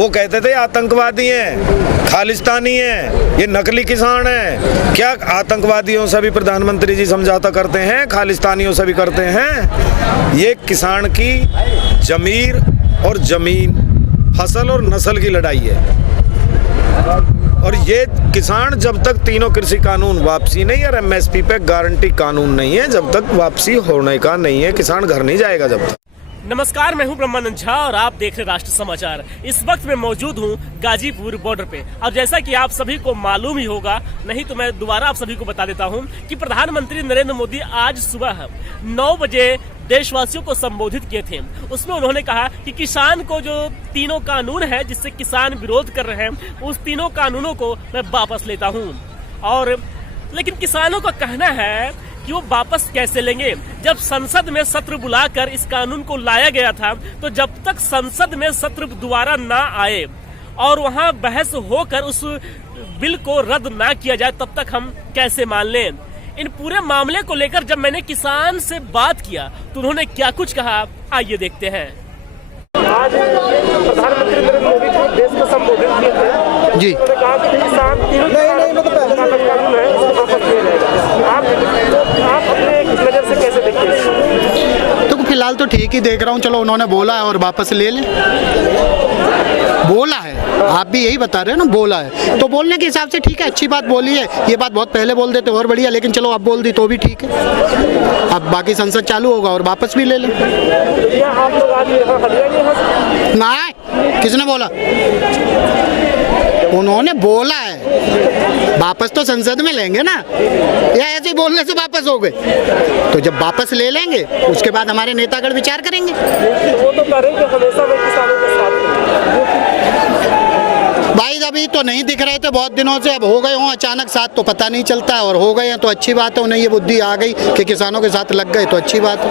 वो कहते थे आतंकवादी हैं, खालिस्तानी हैं, ये नकली किसान हैं। क्या आतंकवादियों से भी प्रधानमंत्री जी समझौता करते हैं, खालिस्तानियों से भी करते हैं? ये किसान की जमीर और जमीन, फसल और नस्ल की लड़ाई है। और ये किसान जब तक तीनों कृषि कानून वापसी नहीं और एमएसपी पे गारंटी कानून नहीं है, जब तक वापसी होने का नहीं है, किसान घर नहीं जाएगा जब तक। नमस्कार, मैं हूं ब्रह्मानंद झा और आप देख रहे राष्ट्र समाचार। इस वक्त मैं मौजूद हूं गाजीपुर बॉर्डर पे। अब जैसा कि आप सभी को मालूम ही होगा, नहीं तो मैं दोबारा आप सभी को बता देता हूं कि प्रधानमंत्री नरेंद्र मोदी आज सुबह 9 बजे देशवासियों को संबोधित किए थे। उसमें उन्होंने कहा कि किसान को जो तीनों कानून है जिससे किसान विरोध कर रहे हैं, उस तीनों कानूनों को मैं वापस लेता हूं। और लेकिन किसानों का कहना है कि वो वापस कैसे लेंगे, जब संसद में सत्र बुलाकर इस कानून को लाया गया था, तो जब तक संसद में सत्र दोबारा ना आए और वहां बहस होकर उस बिल को रद्द ना किया जाए, तब तक हम कैसे मान लें। इन पूरे मामले को लेकर जब मैंने किसान से बात किया तो उन्होंने क्या कुछ कहा, आइए देखते हैं। आज प्रधानमंत्री नरेंद्र मोदी जी देश को संबोधित किए थे जी। उन्होंने कहा कि किसान कानून है उसको वापस ले लेगा। आप अपने नजर से कैसे देखते हैं? तो फिलहाल तो ठीक ही देख रहा हूँ। चलो, उन्होंने बोला है और वापस ले लें। बोला है, आप भी यही बता रहे हो ना, बोला है तो बोलने के हिसाब से ठीक है, अच्छी बात बोली है। ये बात बहुत पहले बोल देते और बढ़िया, लेकिन चलो अब बोल दी तो भी ठीक है। अब बाकी संसद चालू होगा और वापस भी ले लें। आप लोग आज ना, किसने बोला? उन्होंने बोला है वापस तो संसद में लेंगे ना, या ऐसे ही बोलने से वापस हो गए? तो जब वापस ले लेंगे उसके बाद हमारे नेतागण विचार करेंगे। वो तो करेंगे, हमेशा वो किसानों के साथ। भाई अभी तो नहीं दिख रहे थे बहुत दिनों से, अब हो गए हों अचानक साथ तो पता नहीं चलता है, और हो गए हैं तो अच्छी बात है। उन्हें ये बुद्धि आ गई कि किसानों के साथ लग गए तो अच्छी बात है।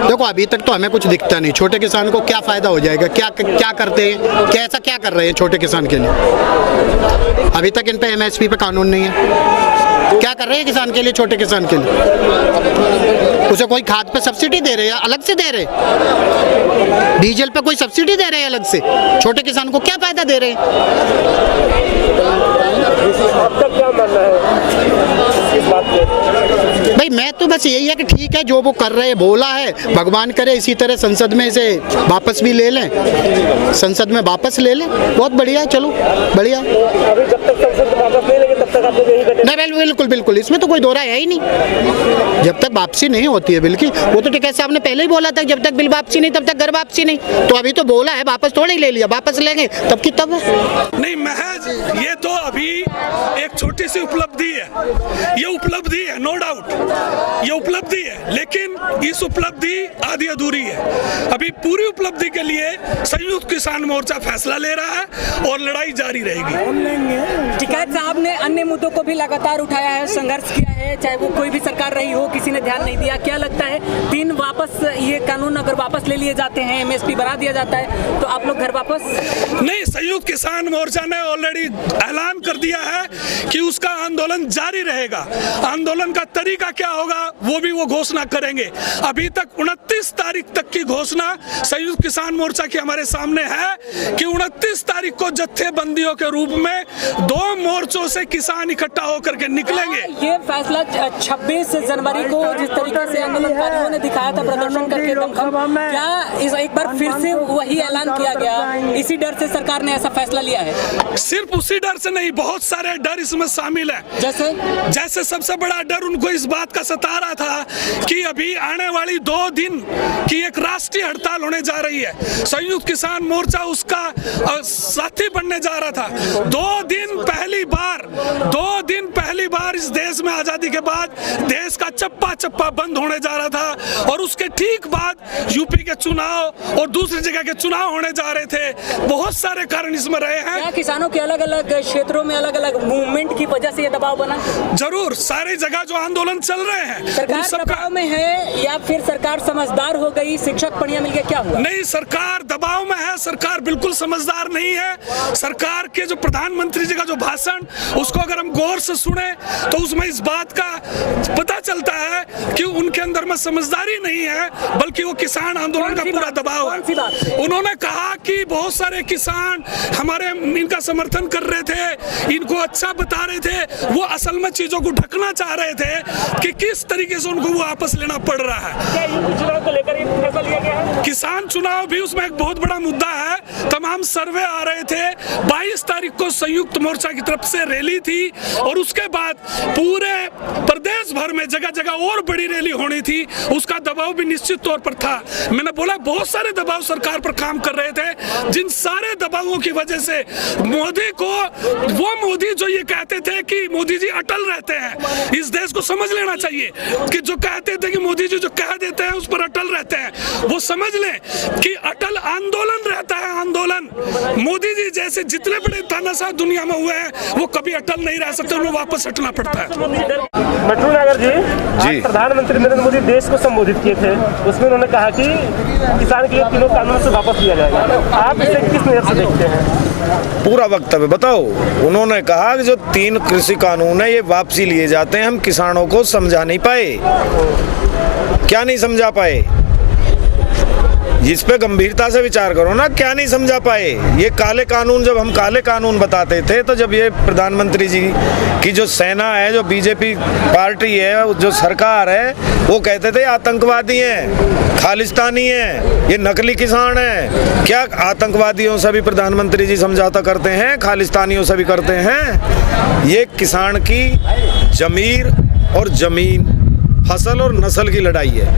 देखो, अभी तक तो हमें कुछ दिखता नहीं। छोटे किसान को क्या फायदा हो जाएगा? क्या करते हैं, कैसा क्या कर रहे हैं छोटे किसान के लिए? अभी तक इन पे एमएसपी पे कानून नहीं है। क्या कर रहे हैं किसान के लिए, छोटे किसान के लिए? उसे कोई खाद पे सब्सिडी दे रहे हैं, अलग से दे रहे? डीजल पे कोई सब्सिडी दे रहे हैं अलग से? छोटे किसान को क्या फायदा दे रहे हैं? आपका क्या मानना है इस बात पे? भाई मैं तो बस यही है कि ठीक है, जो वो कर रहे हैं, बोला है, भगवान करे इसी तरह संसद में इसे वापस भी ले लें, संसद में वापस ले लें, बहुत बढ़िया है। चलो बढ़िया। अभी जब तक संसद में वापस नहीं लेंगे तब तक आप लोग यही करेंगे? नहीं, बिल्कुल बिल्कुल, इसमें तो कोई दो राय है ही नहीं। जब तक वापसी नहीं होती है बिल की, वो तो टिकैत साहब ने पहले ही बोला था, जब तक बिल वापसी नहीं तब तक घर वापसी नहीं। तो अभी तो बोला है, वापस थोड़ी ले लिया, वापस लेंगे तब की तब है। नहीं, महज ये तो अभी एक छोटी सी उपलब्धि है। ये उपलब्धि है, नो डाउट, ये उपलब्धि है, लेकिन इस उपलब्धि आधी अधूरी है। अभी पूरी उपलब्धि के लिए संयुक्त किसान मोर्चा फैसला ले रहा है और लड़ाई जारी रहेगी। टिकैत साहब ने अन्य मुद्दों को भी लगातार उठाया है, संघर्ष किया है, चाहे वो कोई भी सरकार रही हो, किसी ने ध्यान नहीं दिया। क्या लगता है, तीन वापस ये कानून अगर वापस ले लिए जाते हैं, एमएसपी बढ़ा दिया जाता है, तो आप लोग घर वापस? नहीं, संयुक्त किसान मोर्चा ने ऑलरेडी ऐलान कर दिया है कि उसका आंदोलन जारी रहेगा। आंदोलन का तरीका क्या होगा वो घोषणा करेंगे। अभी तक 29 तारीख तक की घोषणा संयुक्त किसान मोर्चा की हमारे सामने है कि 29 तारीख को जत्थेबंदियों के रूप में 2 मोर्चों से किसान इकट्ठा होकर के निकलेंगे। ये फैसला 26 जनवरी को जिस तरीके से आंदोलनकारियों ने दिखाया था प्रदर्शन करके दमखम, क्या इस एक बार फिर से वही ऐलान किया गया? इसी डर से सरकार ने ऐसा फैसला लिया है? सिर्फ उसी डर से नहीं, बहुत सारे डर इसमें शामिल है। जैसे सबसे बड़ा डर उनको इस बात का सता रहा था कि अभी आने वाली 2 दिन की एक राष्ट्रीय हड़ताल होने जा रही है। संयुक्त किसान मोर्चा उसका साथी बनने जा रहा था। 2 दिन पहली बार इस देश में आजादी के बाद देश का चप्पा चप्पा बंद होने जा रहा था, और उसके ठीक बाद यूपी के चुनाव और दूसरी जगह के चुनाव होने जा रहे थे। बहुत सारे कारण इसमें रहे हैं। क्या किसानों के अलग अलग क्षेत्रों में अलग अलग मूवमेंट की वजह से ये दबाव बना? जरूर, सारी जगह जो आंदोलन चल रहे हैं, सरकार दबाव में है या फिर सरकार समझदार हो गई, शिक्षक बढ़िया मिल गया, क्या हुआ? नहीं, सरकार दबाव में है, सरकार बिल्कुल समझदार नहीं है। सरकार के जो प्रधानमंत्री जी का जो भाषण, उसको अगर हम गौर से सुने तो उसमें इस बात का पता चलता है कि उनके अंदर में समझदारी नहीं है, बल्कि वो किसान आंदोलन का पूरा दबाव है। उन्होंने कहा कि बहुत सारे किसान हमारे इनका समर्थन कर रहे थे, इनको अच्छा बता रहे थे, वो असल में चीजों को ढकना चाह रहे थे कि किस तरीके से उनको वो वापस लेना पड़ रहा है। क्या यूपी चुनाव को लेकर ये फैसला लिया गया है? किसान चुनाव भी उसमें एक बहुत बड़ा मुद्दा है। तमाम सर्वे आ रहे थे। 22 तारीख को संयुक्त मोर्चा की तरफ से रैली थी और उसके बाद पूरे प्रदेश भर में जगह जगह और बड़ी रैली होनी थी। उसका दबाव भी निश्चित तौर पर था। मैंने बोला बहुत सारे दबाव सरकार पर काम कर रहे थे, जिन सारे दबावों की वजह से मोदी को, वो मोदी जो ये कहते थे कि मोदी जी अटल रहते हैं, इस देश को समझ लेना चाहिए कि जो कहते थे कि मोदी जी जो कह देते हैं उस पर अटल रहते हैं, वो समझ लें कि अटल आंदोलन रहता है। आंदोलन मोदी जी जैसे जितने बड़े तानाशाह दुनिया में हुए हैं, वो कभी अटल नहीं रह सकते, उन्हें वापस हटना पड़ता है। मटरू नागर जी, आज प्रधानमंत्री नरेंद्र मोदी देश को संबोधित किए थे, उसमें उन्होंने कहा कि किसान के लिए तीनों कानून से वापस लिया जाएगा। आप इसे किस नजर से देखते हैं? पूरा वक्तव्य बताओ। उन्होंने कहा कि जो 3 कृषि कानून है ये वापसी लिए जाते हैं। हम किसानों को समझा नहीं पाए। क्या नहीं समझा पाए? इस पे गंभीरता से विचार करो ना। क्या नहीं समझा पाए? ये काले कानून, जब हम काले कानून बताते थे तो जब ये प्रधानमंत्री जी की जो सेना है, जो बीजेपी पार्टी है, जो सरकार है, वो कहते थे आतंकवादी हैं, खालिस्तानी हैं, ये नकली किसान हैं। क्या आतंकवादियों से भी प्रधानमंत्री जी समझौता करते हैं? खालिस्तानियों से भी करते हैं? ये किसान की जमीर और जमीन, फसल और नस्ल की लड़ाई है।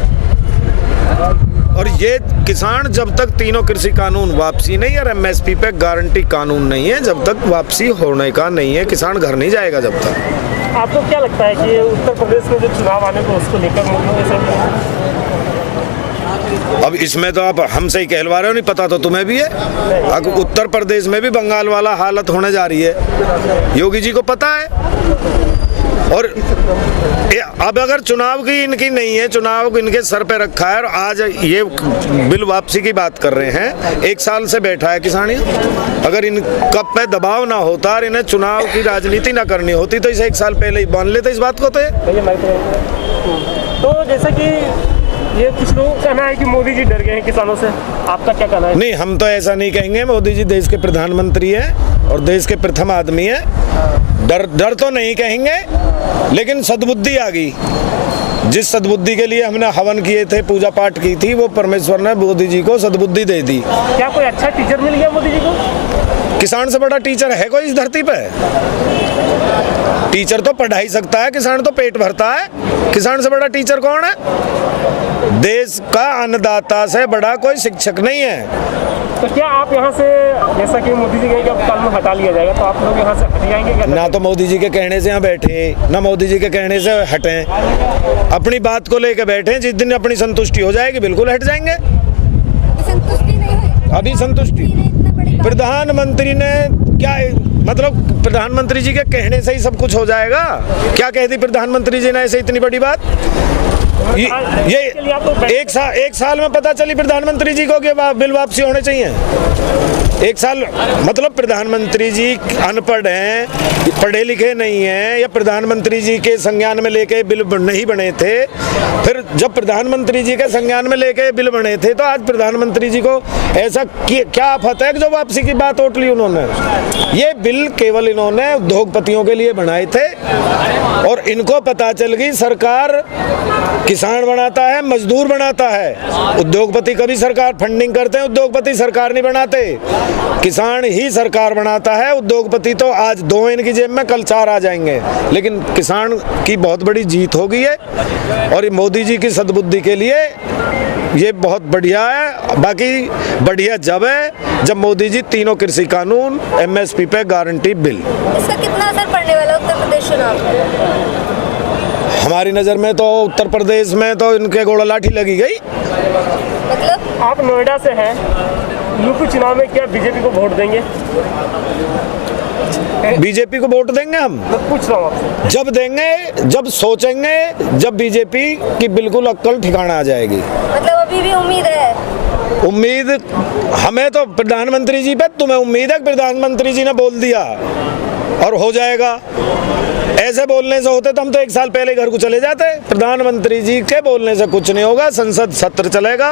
और ये किसान जब तक तीनों कृषि कानून वापसी नहीं और एमएसपी पे गारंटी कानून नहीं है, जब तक वापसी होने का नहीं है, किसान घर नहीं जाएगा जब तक। आपको क्या लगता है कि उत्तर प्रदेश में जो चुनाव आने को उसको लेकर अब इसमें तो आप हमसे ही कहलवा रहे हो, नहीं पता तो तुम्हें भी है। अब उत्तर प्रदेश में भी बंगाल वाला हालत होने जा रही है, योगी जी को पता है। और अब अगर चुनाव की इनकी नहीं है, चुनाव इनके सर पे रखा है और आज ये बिल वापसी की बात कर रहे हैं। 1 साल से बैठा है किसान। अगर इन कब पे दबाव ना होता और इन्हें चुनाव की राजनीति ना करनी होती तो इसे 1 साल पहले ही मान लेते इस बात को। तो जैसे कि ये कुछ लोगों का कहना है कि मोदी जी डर गए हैं किसानों से, आपका क्या कहना है? नहीं, हम तो ऐसा नहीं कहेंगे। मोदी जी देश के प्रधानमंत्री हैं और देश के प्रथम आदमी हैं। डर तो नहीं कहेंगे, लेकिन सद्बुद्धि आ गई। जिस सद्बुद्धि के लिए हमने हवन किए थे, पूजा पाठ की थी, वो परमेश्वर ने मोदी जी को सद्बुद्धि दे दी। क्या कोई अच्छा टीचर मिल गया मोदी जी को? किसान से बड़ा टीचर है कोई इस धरती पे? टीचर तो पढ़ा ही सकता है, किसान तो पेट भरता है। किसान से बड़ा टीचर कौन है? देश का अन्नदाता से बड़ा कोई शिक्षक नहीं है। तो क्या आप यहाँ से, जैसा कि मोदी जी कहेंगे अब कानून हटा लिया जाएगा, तो आप लोग यहाँ से हट जाएंगे क्या? ना तो मोदी जी के कहने से यहाँ बैठे, ना मोदी जी के कहने से हटें। अपनी बात को लेकर बैठे। जिस दिन अपनी संतुष्टि हो जाएगी बिल्कुल हट जाएंगे। संतुष्टि नहीं है अभी संतुष्टि प्रधानमंत्री ने क्या, मतलब प्रधानमंत्री जी के कहने से ही सब कुछ हो जाएगा? क्या कह दी प्रधानमंत्री जी ने ऐसे इतनी बड़ी बात? ये 1 साल में पता चली प्रधानमंत्री जी को कि बिल वापसी होने चाहिए। 1 साल मतलब प्रधानमंत्री जी अनपढ़ हैं, पढ़े लिखे नहीं हैं, या प्रधानमंत्री जी के संज्ञान में लेके बिल नहीं बने थे। फिर जब प्रधानमंत्री जी के संज्ञान में लेके बिल बने थे तो आज प्रधानमंत्री जी को ऐसा क्या आफत है कि जो वापसी की बात उठ ली उन्होंने? ये बिल केवल इन्होंने उद्योगपतियों के लिए बनाए थे और इनको पता चल गई सरकार किसान बनाता है, मजदूर बनाता है। उद्योगपति कभी सरकार फंडिंग करते हैं, उद्योगपति सरकार नहीं बनाते, किसान ही सरकार बनाता है। उद्योगपति तो आज 2 इनकी जेब में, कल 4 आ जाएंगे। लेकिन किसान की बहुत बड़ी जीत हो गई है और मोदी जी की सद्बुद्धि के लिए ये बहुत बढ़िया है। बाकी बढ़िया जब है जब मोदी जी तीनों कृषि कानून, एमएसपी पे गारंटी बिल। इसका कितना असर पड़ने वाला उत्तर प्रदेश चुनाव पर? हमारी नज़र में तो उत्तर प्रदेश में तो इनके गोड़ा लाठी लगी गई। मतलब आप नोएडा से हैं, यूपी चुनाव में क्या बीजेपी को वोट देंगे? बीजेपी को वोट देंगे हम? पूछ रहा हूँ आपसे। जब देंगे, जब सोचेंगे, जब बीजेपी की बिल्कुल अक्ल ठिकाना आ जाएगी। मतलब अभी भी उम्मीद है? उम्मीद हमें तो प्रधानमंत्री जी पे, तुम्हें उम्मीद है? प्रधानमंत्री जी ने बोल दिया और हो जाएगा। ऐसे बोलने से होते तो हम तो 1 साल पहले घर को चले जाते। प्रधानमंत्री जी के बोलने से कुछ नहीं होगा। संसद सत्र चलेगा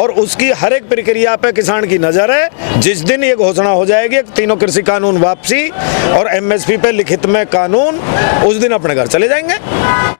और उसकी हर एक प्रक्रिया पे किसान की नजर है। जिस दिन ये घोषणा हो जाएगी तीनों कृषि कानून वापसी और MSP पे लिखित में कानून, उस दिन अपने घर चले जाएंगे।